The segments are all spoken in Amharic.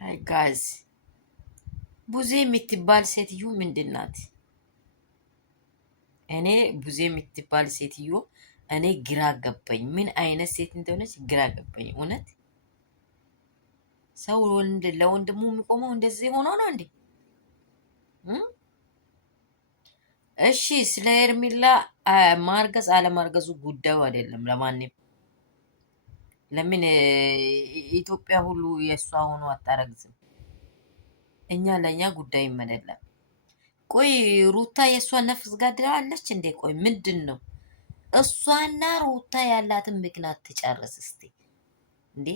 ሃይ ጋይስ ቡዜ የምትባል ሴትዮ ምንድን ናት? እኔ ቡዜ የምትባል ሴትዮ እኔ ግራ ገባኝ። ምን አይነት ሴት እንደሆነች ግራ ገባኝ። እውነት ሰው ለወንድሙ የሚቆመው እንደዚህ ሆኖ ነው እንዴ? እሺ ስለ ሄርሜላ ማርገዝ አለማርገዙ ጉዳዩ አይደለም ለማንም። ለምን ኢትዮጵያ ሁሉ የእሷ ሆኖ አታረግዝም? እኛ ለእኛ ጉዳይ አይደለም። ቆይ ሩታ የእሷ ነፍስ ገድላለች እንዴ? ቆይ ምንድን ነው እሷና ሩታ ያላትን ምክንያት ትጨርስ እስቲ። እንዴ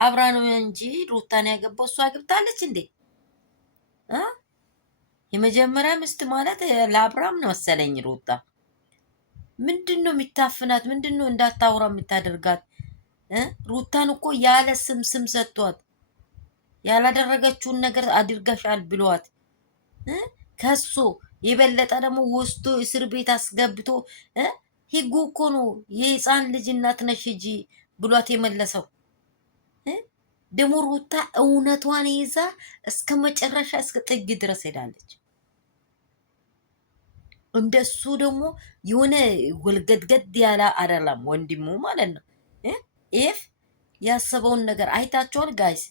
አብራ ነው እንጂ ሩታን ያገባው እሷ አግብታለች እንዴ? የመጀመሪያ ምስት ማለት ለአብርሃም ነው መሰለኝ። ሩታ ምንድን ነው የሚታፍናት? ምንድን ነው እንዳታውራ የምታደርጋት? ሩታን እኮ ያለ ስም ሰጥቷት ያላደረገችውን ነገር አድርገሻል ብሏት ከሱ የበለጠ ደግሞ ወስዶ እስር ቤት አስገብቶ ህጉ እኮ ነው የህፃን ልጅ እናት ነሽ ሂጂ ብሏት የመለሰው። ደግሞ ሩታ እውነቷን ይዛ እስከ መጨረሻ እስከ ጥግ ድረስ ሄዳለች። እንደሱ ደግሞ የሆነ ወልገድገድ ያለ አይደለም ወንድሙ ማለት ነው። ኢፍ ያሰበውን ነገር አይታችኋል ጋይስ።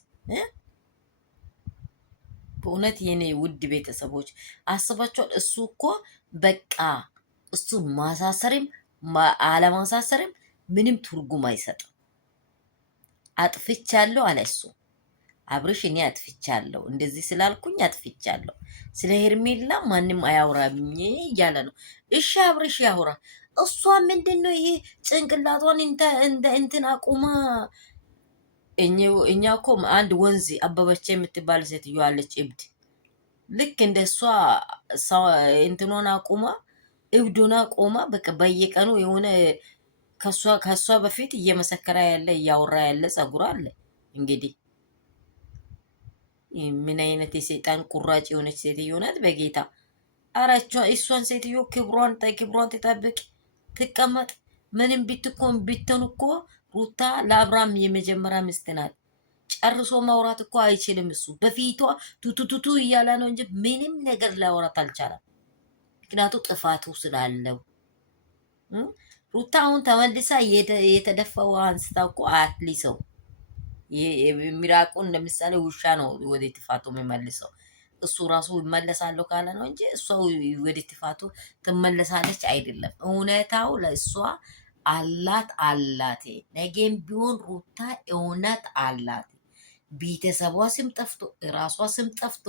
በእውነት የኔ ውድ ቤተሰቦች አስባችኋል? እሱ እኮ በቃ እሱ ማሳሰርም አለማሳሰርም ምንም ትርጉም አይሰጥም። አጥፍቻለሁ አለ እሱ አብርሽ። እኔ አጥፍቻለሁ እንደዚህ ስላልኩኝ አጥፍቻለሁ፣ ስለ ሄርሜላ ማንም አያውራብኝ እያለ ነው። እሺ አብርሽ ያውራ። እሷ ምንድን ነው ይሄ ጭንቅላቷን እንትን አቁማ። እኛ እኮ አንድ ወንዝ አበበች የምትባል ሴትዮ አለች እብድ። ልክ እንደ እሷ እንትኗን አቁማ እብዱን አቁማ በቃ በየቀኑ የሆነ ከሷ በፊት እየመሰከረ ያለ እያወራ ያለ ጸጉር አለ። እንግዲህ ምን አይነት የሰይጣን ቁራጭ የሆነች ሴትዮ ናት በጌታ። አራቿ እሷን ሴትዮ ክብሯን ትጠብቅ ትቀመጥ። ምንም ቢትኮን ቢተኑ እኮ ሩታ ለአብርሃም የመጀመሪያ ሚስት ናት። ጨርሶ ማውራት እኮ አይችልም እሱ። በፊቷ ቱቱቱቱ እያለ ነው እንጂ ምንም ነገር ላውራት አልቻለም። ምክንያቱ ጥፋቱ ስላለው። ሩታ አሁን ተመልሳ የተደፋው አንስታ እኮ አትሊሰው ሚራቁን ለምሳሌ ውሻ ነው ወደ ጥፋቱ የሚመልሰው። እሱ ራሱ ይመለሳለሁ ካለ ነው እንጂ እሷ ወደ ጥፋቱ ትመለሳለች አይደለም። እውነታው ለእሷ አላት። ነገም ቢሆን ሩታ እውነት አላት። ቤተሰቧ ስም ጠፍቶ ራሷ ስም ጠፍቶ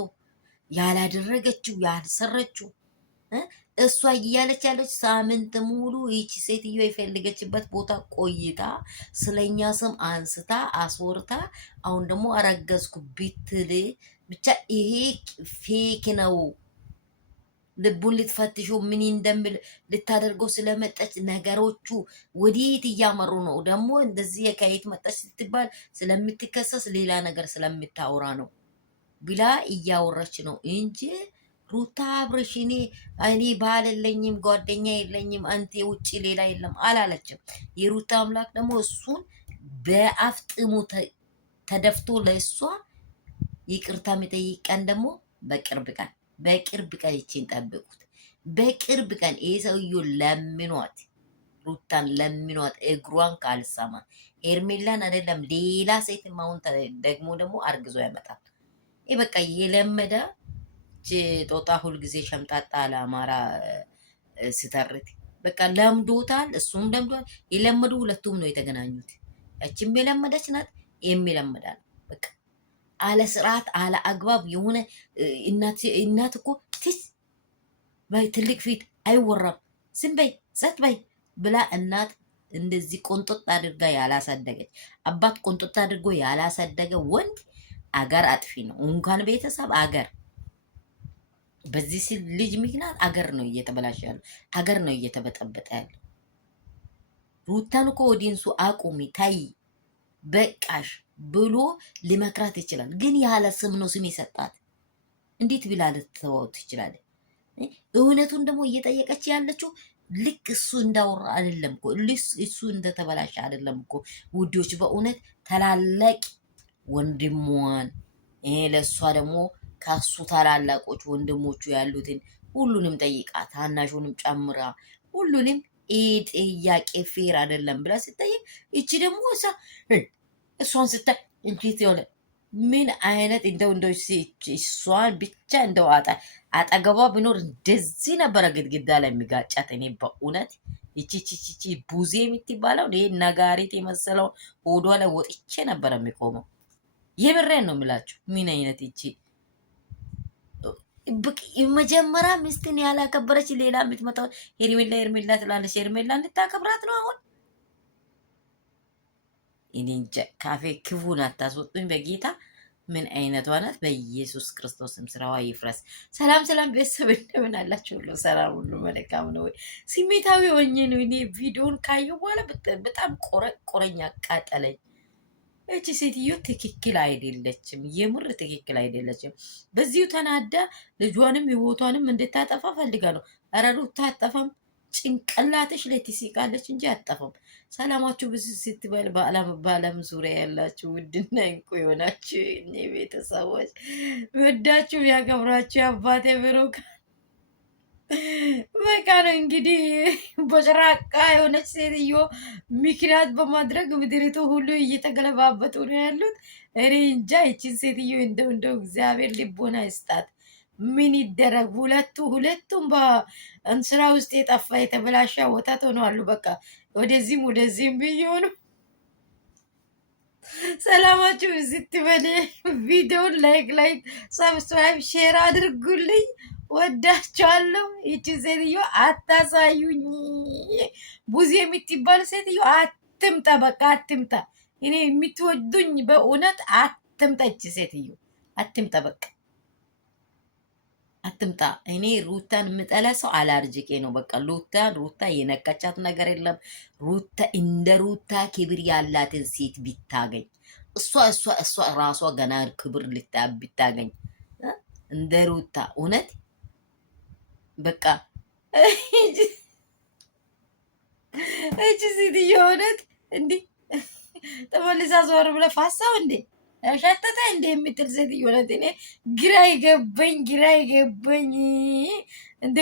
ያላደረገችው ያልሰረችው እሷ እያለች ያለች ሳምንት ሙሉ ይቺ ሴትዮ የፈለገችበት ቦታ ቆይታ ስለኛ ስም አንስታ አስወርታ አሁን ደግሞ አረገዝኩ ብትል ብቻ ይሄ ፌክ ነው። ልቡን ልትፈትሾ ምን እንደምል ልታደርገው ስለመጣች ነገሮቹ ወዴት እያመሩ ነው? ደግሞ እንደዚህ ከየት መጣች ስትባል ስለምትከሰስ ሌላ ነገር ስለምታወራ ነው ብላ እያወራች ነው እንጂ ሩታ አብርሽ እኔ ባል የለኝም ጓደኛ የለኝም አንተ ውጪ ሌላ የለም አላለችም። የሩታ አምላክ ደግሞ እሱን በአፍጥሙ ተደፍቶ ለእሷ ይቅርታ የሚጠይቅ ቀን ደግሞ በቅርብ ቀን ይችን ጠብቁት። በቅርብ ቀን ይሄ ሰውዬው ለምኗት ሩታን ለምኗት እግሯን ካልሰማ ሄርሜላን አይደለም ሌላ ሴትም አሁን ደግሞ አርግዞ ያመጣል። ይህ በቃ የለመደ ጦጣ ሁልጊዜ ሸምጣጣ ለአማራ ስተርት በቃ ለምዶታል። እሱም ለምዷል። የለመዱ ሁለቱም ነው የተገናኙት። ያችም የለመደች ናት፣ ይህም ይለምዳል። በቃ አለ ስርዓት አለ አግባብ የሆነ እናት እኮ ትስ ትልቅ ፊት አይወራም። ዝም በይ ሰት በይ ብላ እናት እንደዚህ ቆንጦጥ አድርጋ ያላሳደገች አባት ቆንጦጥ አድርጎ ያላሳደገ ወንድ አገር አጥፊ ነው። እንኳን ቤተሰብ አገር በዚህ ልጅ ምክንያት አገር ነው እየተበላሸ ያለው፣ አገር ነው እየተበጠበጠ ያለው። ሩታን እኮ ኦዲንሱ አቁሚ ታይ በቃሽ ብሎ ሊመክራት ይችላል። ግን ያለ ስም ነው ስም የሰጣት። እንዴት ብላ ልትተዋው ትችላለች? እውነቱን ደግሞ እየጠየቀች ያለችው ልክ እሱ እንዳወራ አይደለም እኮ እሱ እንደተበላሸ አይደለም እኮ ውዶች። በእውነት ተላላቅ ወንድሟን ለእሷ ደግሞ ከሱ ታላላቆች ወንድሞቹ ያሉትን ሁሉንም ጠይቃ ታናሹንም ጨምራ ሁሉንም ጥያቄ ፌር አይደለም ብላ ስጠይቅ እቺ ደግሞ እሷን ስታይ እንዴት የሆነ ምን አይነት እንደው እሷን ብቻ እንደው አጠገቧ ቢኖር እንደዚህ ነበረ ግድግዳ ላይ የሚጋጫት። እኔ በእውነት ይቺ ቡዜ የምትባለው ይሄ ነጋሪት የመሰለው ሆዷ ላይ ወጥቼ ነበረ የሚቆመው። የምሬን ነው የምላችሁ። ምን አይነት ይቺ መጀመሪያ ሚስትን ያላከበረች ሌላ የምትመጣው ሄርሜላ ትላለች። ሄርሜላ እንድታከብራት ነው አሁን። እኔ እንጃ ካፌ ክፉን አታስወጡኝ በጌታ። ምን አይነቷ ናት? በኢየሱስ ክርስቶስም ስራዋ ይፍረስ። ሰላም ቤተሰብ እንደምን አላችሁ? ሁሉ ሰላም፣ ሁሉ መልካም ነው። ስሜታዊ ሆኜ ነው እኔ ቪዲዮን ካየሁ በኋላ በጣም ቆረኛ አቃጠለኝ። እቺ ሴትዮ ትክክል አይደለችም፣ የምር ትክክል አይደለችም። በዚሁ ተናዳ ልጇንም ህይወቷንም እንድታጠፋ ፈልጋ ነው። ኧረ ሩታ አጠፋም፣ ጭንቅላትሽ ላይ ትስቃለች እንጂ አጠፋም። ሰላማችሁ ብዙ ስትበል በዓለም ዙሪያ ያላችሁ ውድና እንቁ የሆናችሁ እኔ ቤተሰቦች ወዳችሁ ያከብራችሁ የአባቴ ብሩክ በቃ ነው እንግዲህ በጭራቃ የሆነች ሴትዮ ምክንያት በማድረግ ምድሪቱ ሁሉ እየተገለባበጡ ነው ያሉት። እኔ እንጃ ይችን ሴትዮ እንደው እግዚአብሔር ልቦና ይስጣት። ምን ይደረግ? ሁለቱም በእንስራ ውስጥ የጠፋ የተበላሸ ወተት ሆነዋሉ። በቃ ወደዚህም ብየሆኑ ሰላማችሁ ስትበል ቪዲዮን ላይክ ሰብስክራይብ ሼር አድርጉልኝ። ወዳቸዋለሁ። ይቺ ሴትዮ አታሳዩኝ። ቡዜ የምትባል ሴትዮ አትምጣ፣ በቃ አትምጣ። እኔ የምትወዱኝ በእውነት አትምጣ። ይቺ ሴትዮ አትምጣ፣ በቃ አትምጣ። እኔ ሩታን የምጠላ ሰው አላርጅቄ ነው። በቃ ሩታ የነካቻት ነገር የለም። እንደ ሩታ ክብር ያላትን ሴት ቢታገኝ እሷ ራሷ ገና ክብር ብታገኝ እንደ ሩታ እውነት በቃ እቺ ሴትዮ እውነት እንዲህ ተመልሳ ዞር ብለ ፋሳው እንዴ ሸተተ እንዴ የምትል ሴትዮ እውነት እኔ ግራ ይገባኝ። እንደ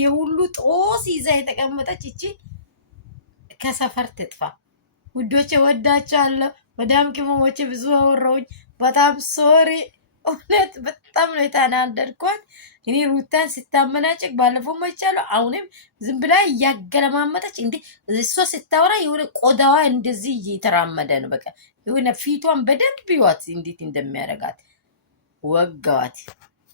የሁሉ ጦስ ይዛ የተቀመጠች እቺ ከሰፈር ትጥፋ። ውዶቼ ወዳቸዋለሁ። መዳም ቅመሞቼ ብዙ አወራሁኝ። በጣም ሶሪ። እውነት በጣም ነው የተናደድኳት። እኔ ሩታን ስታመናጭቅ ባለፈው መቻለሁ። አሁንም ዝም ብላ እያገለማመጠች እንዴ እሷ ስታወራ የሆነ ቆዳዋ እንደዚህ እየተራመደ ነው። በቃ የሆነ ፊቷን በደንብ ይዋት እንዴት እንደሚያደርጋት ወጋዋት።